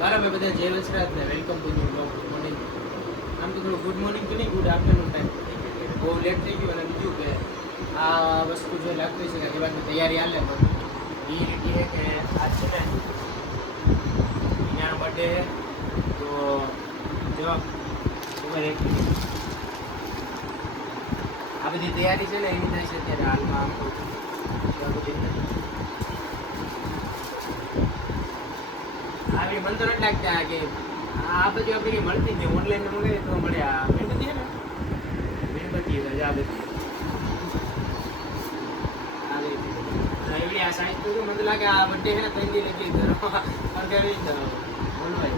બરાબર બધા જય વસરાજ ને welcome to new blog. Good morning. આમ તો થોડું ગુડ મોર્નિંગ તો નહીં, ગુડ આફ્ટરનૂન ટાઈમ થઈ ગયો. બહુ લેટ થઈ ગયું. અને બીજું કે આ વસ્તુ જો લાગતી છે કે જેવાની તૈયારી હાલે પણ એ રીતે છે કે આજ છે ને એનો બર્થડે તો જો સુગર એક આ બધી તૈયારી છે ને એની થાય છે અત્યારે હાલમાં આમ કહું છું. આવી મન તો નથી લાગતા કે આ બધું આપણે મળતી જ ઓનલાઈન મંગાવીએ તો મળે. આ મીણબત્તી છે ને મીણબત્તી આ બધી એવડી આ સાઈઝ તો મને લાગે આ બર્થડે છે ને 3 દી લગી બોલવાય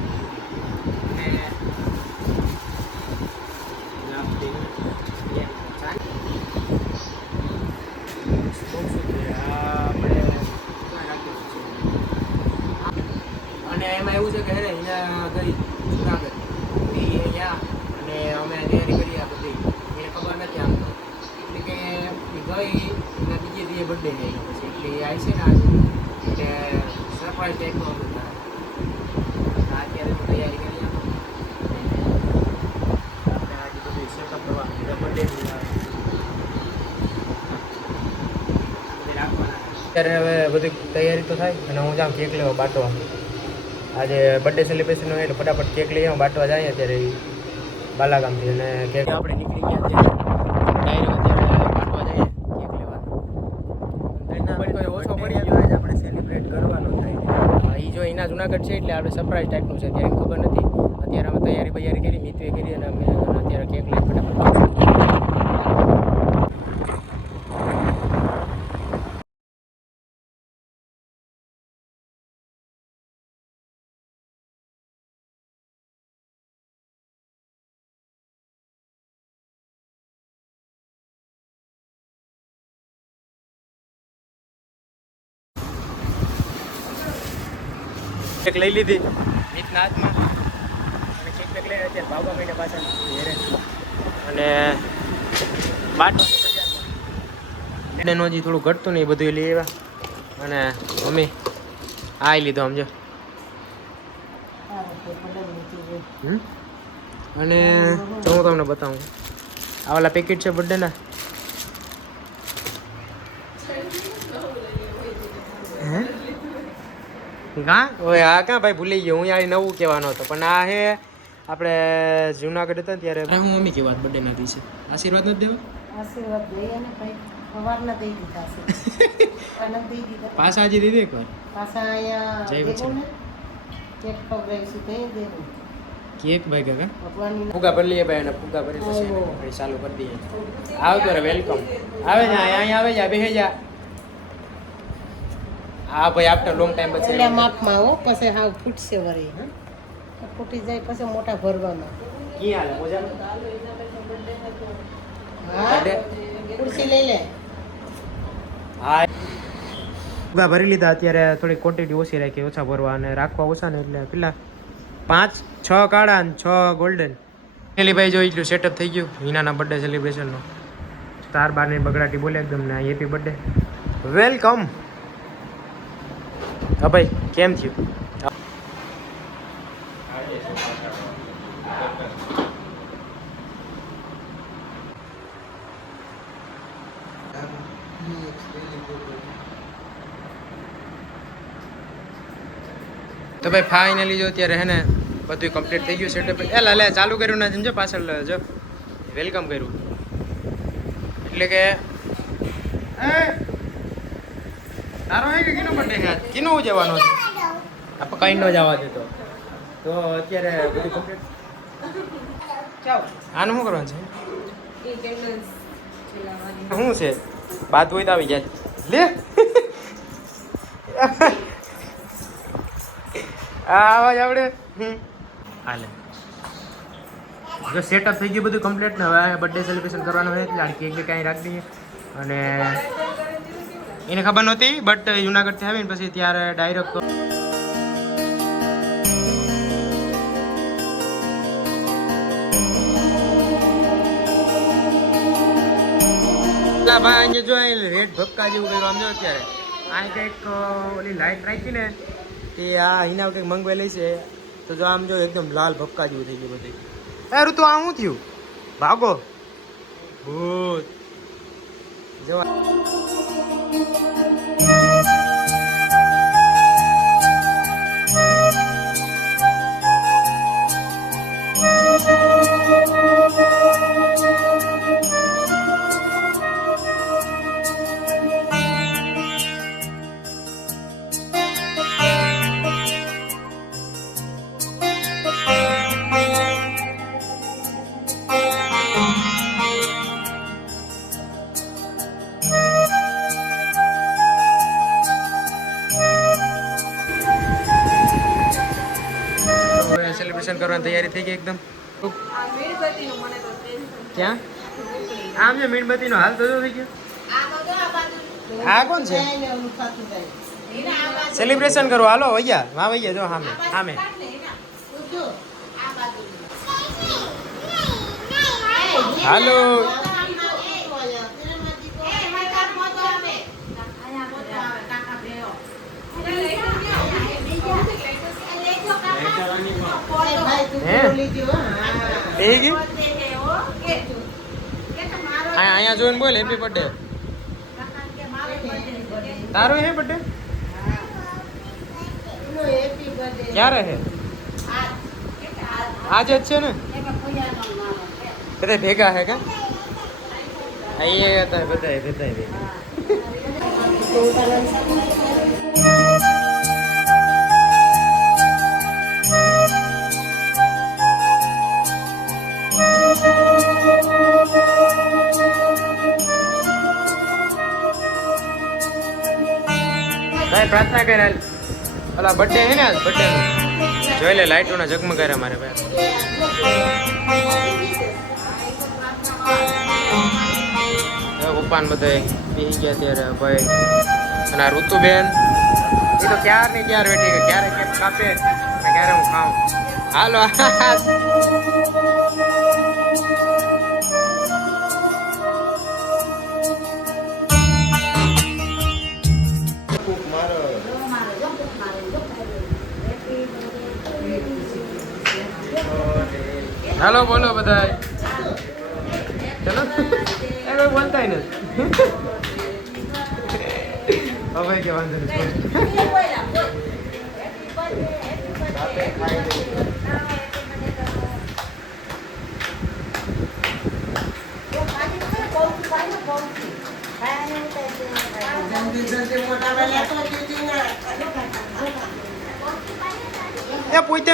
અને એમાં એવું છે કે હે અહીંયા ગઈ જુનાગઢ અહીંયા અને અમે તૈયારી કરી આ બધી એને ખબર નથી આમ તો એટલે કે ગઈ એના બીજે દી બર્થડે ગઈ પછી એટલે એ આવી છે ને આજે એટલે સરપ્રાઈઝ ટાઈપનું હતું અત્યારે હું તૈયારી કરી આપણે આજે બધું સેટઅપ કરવાનું બર્થડે અત્યારે હવે બધી તૈયારી તો થાય અને હું જાઉં કેક લેવા બાટવા. આજે બર્થડે સેલિબ્રેશન હોય એટલે ફટાફટ કેક લઈ આવું બાટવા જાય અત્યારે બાલાગામથી અને કેક આપણે નીકળી ગયા ડાયરેક્ટ અત્યારે બાટવા જઈએ કેક લેવા. ઓછો પડી ગયો આજે આપણે સેલિબ્રેટ કરવાનો થાય એ જો એના જુનાગઢ છે એટલે આપણે સરપ્રાઈઝ ટાઈપનું છે અત્યારે ખબર નથી. અત્યારે અમે તૈયારી કરી મિત્વે કરી અને અમે અત્યારે કેક લઈ ફટાફટ કેક લઈ લીધી નીતના હાથમાં અને કેક બેક લઈને અત્યારે ભાવવા મહિને પાછળ ઘેરે અને બાટવાનું હજી થોડું ઘટતું નહીં બધું લઈ આવ્યા અને મમ્મી આ લીધો સમજો. અને તો હું તમને બતાવું આ વાલા પેકેટ છે બર્થડેના. હા ઓય આ ક્યાં ભાઈ ભૂલી ગયો હું યાર નવું કહેવાનો હતો પણ આ હે આપણે જુનાગઢ હતા ત્યારે હું મમ્મી કેવા બર્થડે ના દિવસે આશીર્વાદ નથી દેવા. આશીર્વાદ લઈએ ને ભાઈ સવારના દઈ દીધા છે આનંદ દઈ દીધા પાછા હજી દીધી એકવાર પાછા અહીંયા જય દેવું ને કેક ખવડાવીશું તો દેવું કેક ભાઈ કાકા ભગવાનની ફુગા ભરી લઈએ ભાઈ અને ફુગા ભરી પછી ભાઈ ચાલુ કરી દઈએ. આવતો રે વેલકમ આવે છે અહીંયા આવે જા બેહી જા. હા ભાઈ આફ્ટર લોંગ ટાઈમ પછી એટલે માપમાં હો પછી હાવ ફૂટશે વળી હા ફૂટી જાય પછી મોટા ભરવામાં ક્યાં હાલે મોજામાં હા ખુરશી લઈ લે. હા ફુગા ભરી લીધા અત્યારે થોડી ક્વોન્ટિટી ઓછી રાખી ઓછા ભરવા અને રાખવા ઓછા ને એટલે પેલા 5-6 કાળા અને 6 ગોલ્ડન. પેલી ભાઈ જો એટલું સેટઅપ થઈ ગયું હિનાના બર્થડે સેલિબ્રેશનનો. સ્ટાર બારની બગડાટી બોલે એકદમ ને હેપી બર્થડે વેલકમ. હા ભાઈ કેમ થયું? તો ભાઈ ફાઇનલી જો અત્યારે હે ને બધું કમ્પ્લીટ થઈ ગયું સેટઅપ. લે ચાલુ કર્યું ના સમજો પાછળ જો વેલકમ કર્યું એટલે કે તારો હે કે કિનો બર્થડે છે કિનો જવાનો છે આપણે કઈ ન જવા દેતો તો અત્યારે બધું કમ્પ્લીટ. આનું શું કરવાનું છે શું છે બાદ હોય તો આવી જાય લે આવાજ આવડે હાલે જો સેટઅપ થઈ ગયું બધું કમ્પ્લીટ ને હવે બર્થડે સેલિબ્રેશન કરવાનું હોય એટલે કેક કે કાંઈ રાખી દઈએ. અને એને ખબર નહોતી બટ જુનાગઢથી આવીને પછી ત્યારે ડાયરેક્ટ ભાઈ અહીંયા જો રેડ ભપકા જેવું કર્યું આમ જો અત્યારે આ કંઈક ઓલી લાઈટ રાખી ને તે આ હિના કંઈક મંગવેલી છે તો જો આમ જો એકદમ લાલ ભપકા જેવું થઈ ગયું બધું. એ ઋતુ આ શું થયું? ભાગો ભૂત જવા. સેલિબ્રેશન કરવાની તૈયારી થઈ ગઈ એકદમ. ક્યાં આમ છે મીણબત્તીનો હાલ તો થઈ ગયો. આ કોણ છે? સેલિબ્રેશન કરો હાલો ભૈયા. વાહ ભૈયા જો સામે સામે. હાલો અહીંયા જોઈને બોલ હેપી બર્થડે. તારો હે બર્થડે ક્યારે હે? આજે જ છે ને? બધા ભેગા હે કા? અહીંયા હતા બધા ભેગા. પ્રાર્થના કરે ઓલા બર્થડે હે ને આજ બર્થડે નું જોઈ લે લાઈટો ના ઝગમગારા મારે ભાઈ. ઉપાન બધા બેસી ગયા ત્યારે ભાઈ. અને આ ઋતુબેન એ તો ક્યાર ને ક્યારે બેઠી ગઈ. ક્યારે કેક કાપે ને ક્યારે હું ખાઉં. હાલો હાલો બોલો બધા. ચલો એ બોલતા નથી હવે કે વાંધો નહીં.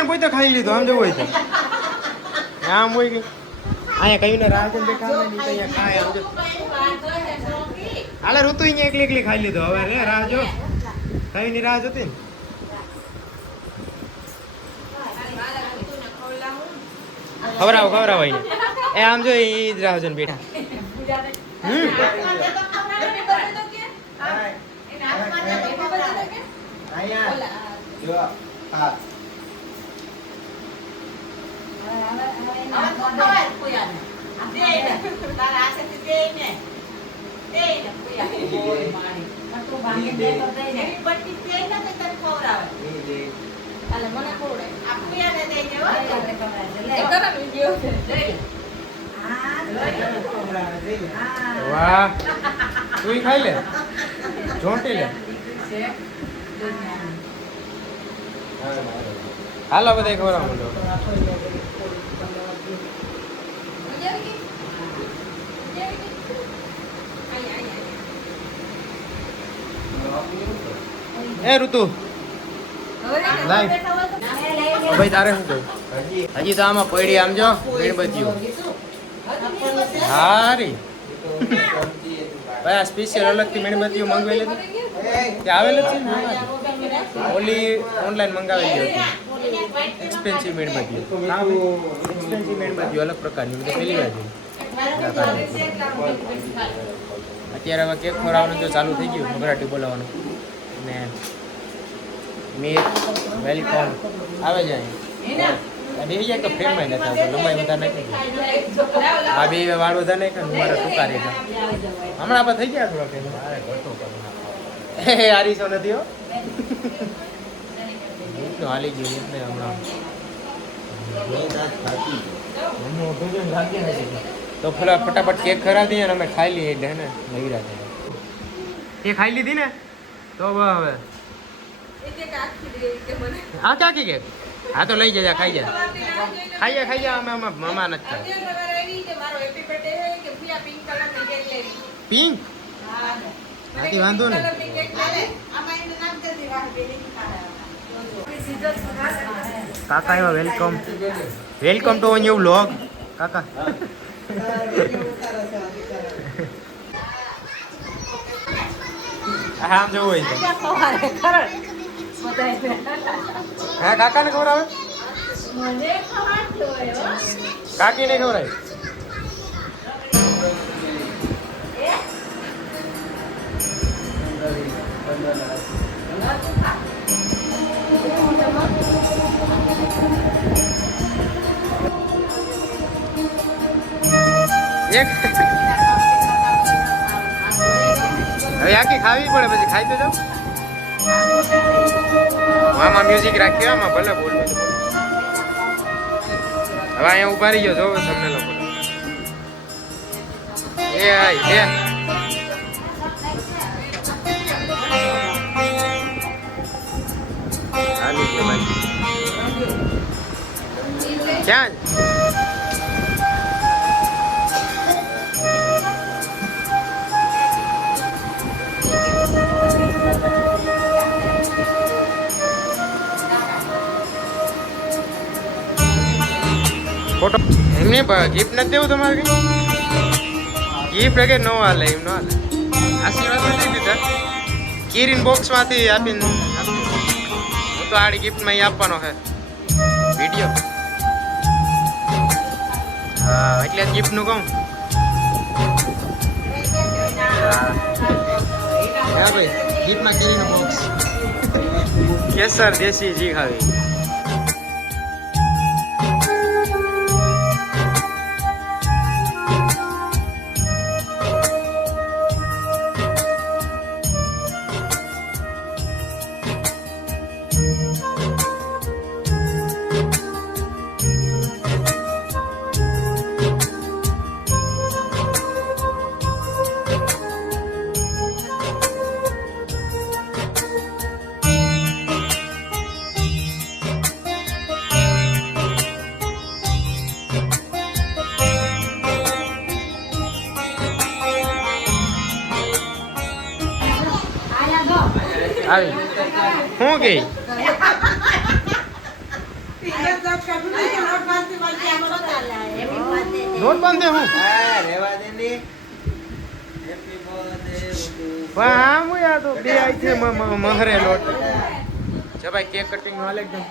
પોતે ખાઈ લીધું આમ જવું હોય તો આમ હોય કે અહીંયા કયું ને રાહ જોઈને બેઠા હોય ને અહીંયા ખાય આમ જો. હાલે ઋતુ અહીંયા એકલી ખાઈ લીધો. હવે રે રાહ જો કઈ ની રાહ જોતી ને. ખવડાવો એને. એ આમ જો એ જ રાહ જોઈને બેઠા. વાહ તું ખાઈ લે જોંટી લે. હાલો બધા ખવડાવો માંડો. એ ઋતુ ભાઈ તારે શું કહું? હજી તો આમાં પડી આમ જો મીણબત્તીઓ હારી ભાઈ. આ સ્પેશિયલ અલગથી મીણબત્તીઓ મંગાવેલી હતી તે આવેલી જ છે. ઓલી ઓનલાઈન મંગાવેલી હતી એક્સપેન્સિવ મીણબત્તીઓ. એક્સપેન્સિવ મીણબત્તીઓ અલગ પ્રકારની બધી પેલી વાર અત્યારે હવે કેક ખવડાવવાનું જો ચાલુ થઈ ગયું. મરાઠી બોલાવવાનું ને મીર વેલકમ આવે જાય. બે જાય તો ફ્રેમમાં નથી આવતો. લંબાઈ વધારે નથી. આ બે વાળ વધારે નહીં કે મારા ટૂંકા રહી ગયા. હમણાં આપણે થઈ ગયા થોડા આરીસો નથી હો. હાલી ગયું એટલે હમણાં તો પેલા ફટાફટ કેક ખરાબ દઈએ ને અમે ખાઈ લઈએ એટલે ને લઈ રહ્યા એ ખાઈ લીધી ને તો હવે હા ક્યાં કી કેક હા તો લઈ જજા ખાઈ જા ખાઈ જા અમે મમા નથી પિંક હાથી વાંધો ને કાકા એવા વેલકમ ટુ ન્યુ વ્લોગ કાકા હા આમ જવું હોય હા કાકાને ખબર આવે કાકીને ખબર આવે એક હવે આખી ખાવી પડે પછી ખાઈ તો જાઓ આમાં મ્યુઝિક રાખ્યું આમાં ભલે બોલવું હવે અહીંયા ઉભા રહી ગયો જો તમને લોકો એ ક્યાં ફોટો એમને ગિફ્ટ નથી દેવું તમારે કઈ ગિફ્ટ કે નો હાલે એમ નો હાલે આશીર્વાદ નથી દીધા કિરીન બોક્સ માંથી આપીને હું તો આડી ગિફ્ટમાં અહીં આપવાનો છે વિડીયો હા એટલે ગિફ્ટ નું કહું હા ભાઈ ગિફ્ટમાં કિરીન બોક્સ કેસર દેશી જી ખાવી આવી શું ગઈ નોટ બાંધે હું આમ યાર તો બે આઈ છે મહરે લોટ છે ભાઈ કેક કટિંગ નો હાલે એકદમ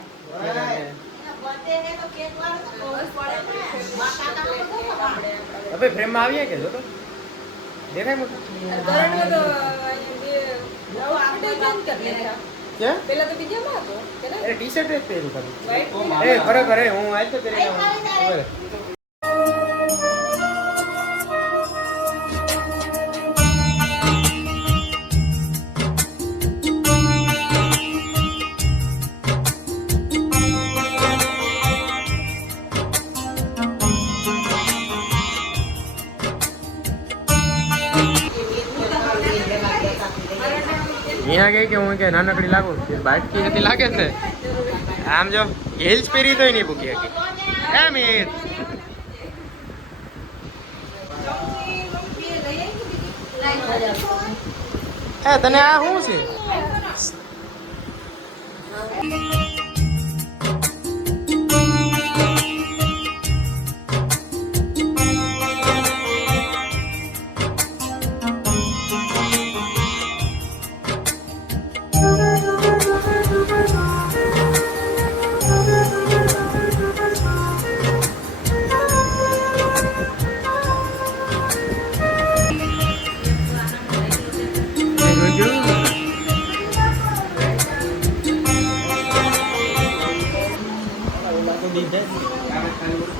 હવે ફ્રેમ માં આવીએ કે જો તો દેખાય મોટો क्या पहला तो बीजा में હતો અરે ટી શર્ટ જ પહેર્યું ખાલી એ ખરેખર હું આજ તો પહેરી यहाँ गई कि હું કે નાનકડી લાગુ બાટકી નથી લાગે છે આમ જો હિલ્સ પહેરી તોય નહીં ભૂકી હતી હે મીર હે તને આ શું છે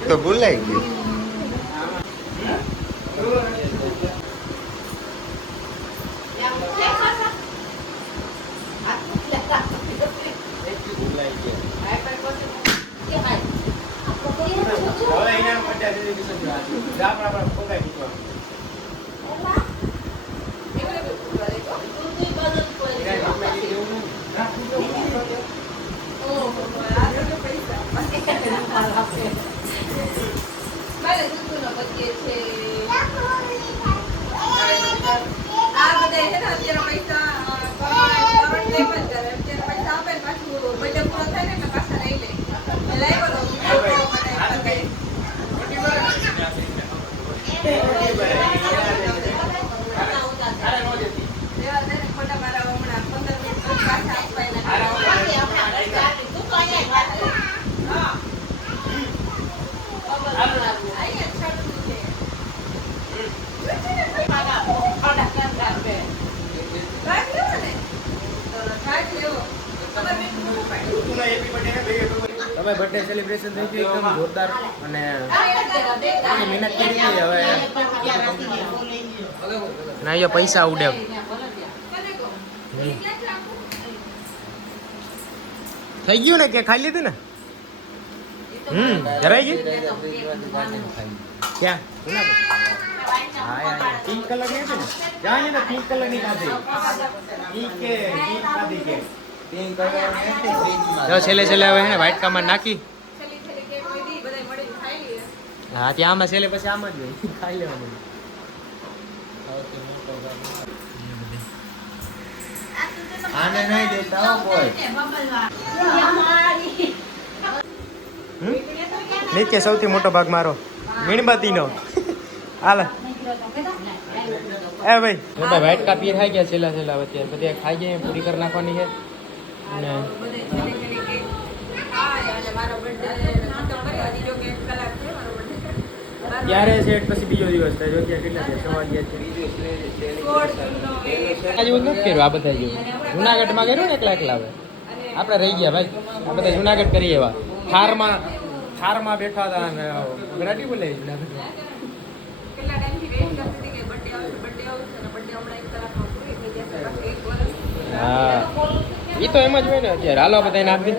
तो भूलाઈ ગયો બર્થડે સેલિબ્રેશન જો આપણા પોતાય પૂછવા તમે બર્થડે સેલિબ્રેશન થઈ ગયું એકદમ જોરદાર અને મહેનત કરી હતી હવે ના અહીંયા પૈસા ઉડે થઈ ગયું ને કે ખાઈ લીધું ને ધરાઈ ગયું ક્યાં પિંક કલર ની હતી ને જ્યાં ને પિંક કલર ની ખાધી જો છેલ્લે હવે હે ને વ્હાઈટ કામાં નાખી હા ત્યાં આમાં છેલ્લે પછી આમાં જ હોય ખાઈ લેવાનું આને નહીં દેતા હો કોઈ નીચે સૌથી મોટો ભાગ મારો મીણબત્તીનો હાલ એ ભાઈ વ્હાઈટ કાપી ખાઈ ગયા છેલ્લા અત્યારે બધી ખાઈ ગયા પૂરી કરી નાખવાની છે અને ત્યારે છે પછી બીજો દિવસ થાય જો ત્યાં કેટલા દિવસ સવા ગયા આજે નથી કર્યું આ બધા જેવું જુનાગઢમાં કર્યું ને એકલા હવે આપણે રહી ગયા ભાઈ આ બધા જુનાગઢ કરી એવા થારમાં બેઠા હતા અને ગરાટી બોલે જુનાગઢ હા એ તો એમ જ હોય ને અત્યારે હાલો બધાને આપી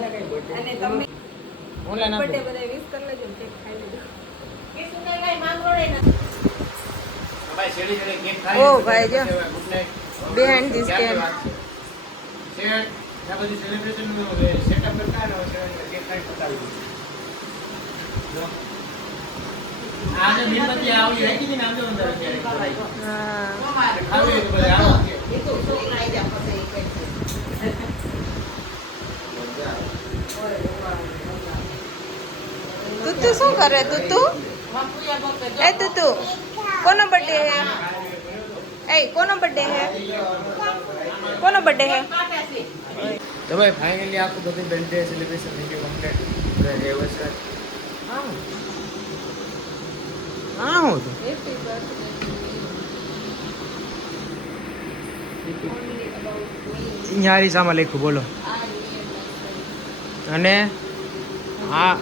ઓનલાઈન આપી Oh, ભાઈ જો behind this cam. Celebration setup કરતા ને કેક કાઈ પતાવી આજે મીણબત્તી આવી રાખી હતી ને આમ તો અંદર અત્યારે હા આવી તો બધા આવો એ તો છોકરા આઈ જા પછી તું શું કરે તું એ તું કોનો બર્થડે હે એ કોનો બર્થડે હે તો ભાઈ ફાઇનલી આખું બધું બર્થડે સેલિબ્રેશન થઈ ગયું કમ્પ્લીટ એ વર્ષ હા હું તો યારી સામા લખ્યું બોલો અને આ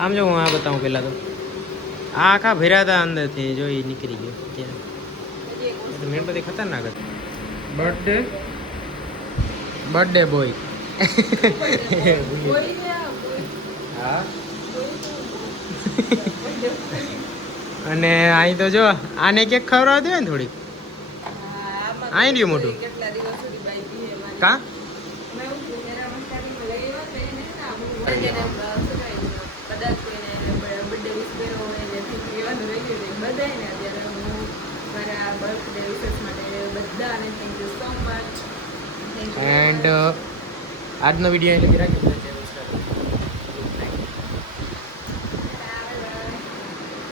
આમ જો હું આ બતાવું પહેલાં તો આ આખા ભર્યા હતા અંદરથી જો એ નીકળી ગયો ત્યારે મીણબત્તી ખતરનાક હતી બર્થડે બોય હા અને અહીં તો જો આને કેક ખવડાવતી હોય ને થોડીક અહીં રહ્યું મોટું કા એન્ડ આજનો વિડીયો એટલે રાખીશું.